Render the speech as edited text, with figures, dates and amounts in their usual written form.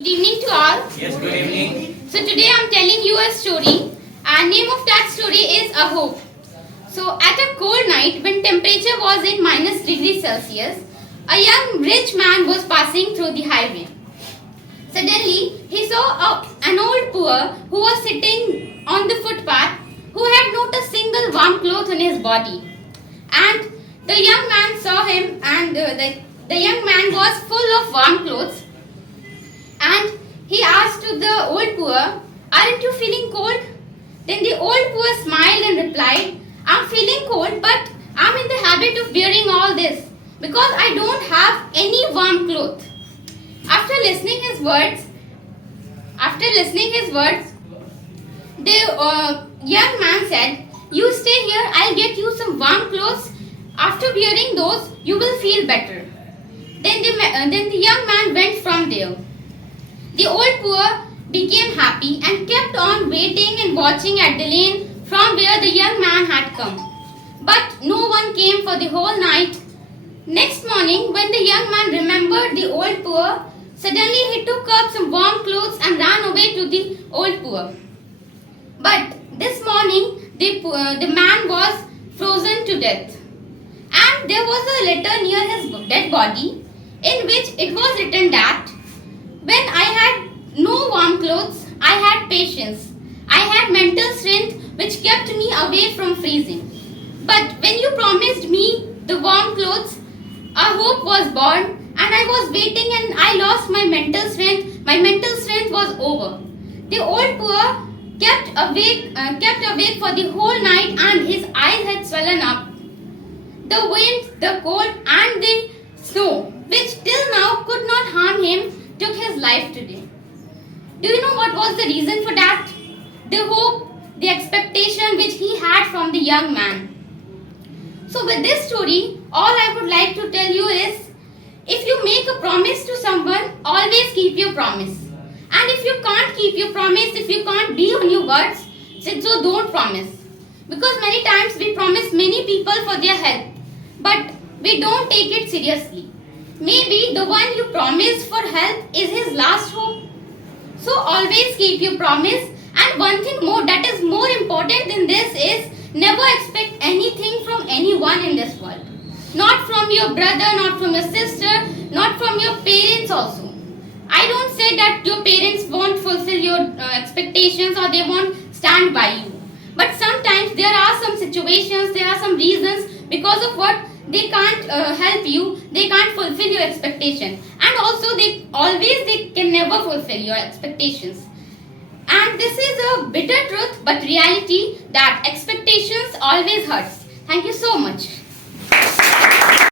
Good evening to all. Yes, good evening. So today I'm telling you a story. And name of that story is A Hope. So at a cold night when temperature was in minus degree Celsius, a young rich man was passing through the highway. Suddenly he saw an old poor who was sitting on the footpath who had not a single warm cloth on his body. And the young man saw him and the young man was full of warm clothes. And he asked to the old poor, "Aren't you feeling cold?" Then the old poor smiled and replied, "I'm feeling cold, but I'm in the habit of wearing all this because I don't have any warm cloth." After listening his words, the young man said, "You stay here, I'll get you some warm clothes. After wearing those, you will feel better." Then the young man went from there. The old poor became happy and kept on waiting and watching at the lane from where the young man had come. But no one came for the whole night. Next morning, when the young man remembered the old poor, suddenly he took up some warm clothes and ran away to the old poor. But this morning, the man was frozen to death. And there was a letter near his dead body in which it was written that when I had no warm clothes, I had patience. I had mental strength which kept me away from freezing. But when you promised me the warm clothes, a hope was born and I was waiting and I lost my mental strength. My mental strength was over. The old poor kept awake for the whole night and his eyes had swollen up. The wind, the cold and the snow, which till now could not harm him, took his life today. Do you know what was the reason for that? The hope, the expectation which he had from the young man. So with this story, all I would like to tell you is, if you make a promise to someone, always keep your promise. And if you can't keep your promise, if you can't be on your words, so don't promise. Because many times we promise many people for their help, but we don't take it seriously. Maybe the one you promised for help is his last hope. So always keep your promise. And one thing more that is more important than this is never expect anything from anyone in this world. Not from your brother, not from your sister, not from your parents also. I don't say that your parents won't fulfill your expectations or they won't stand by you. But sometimes there are some situations, there are some reasons because of what they can't help you, they can't fulfill your expectation, and also they can never fulfill your expectations. And this is a bitter truth but reality that expectations always hurts. Thank you so much.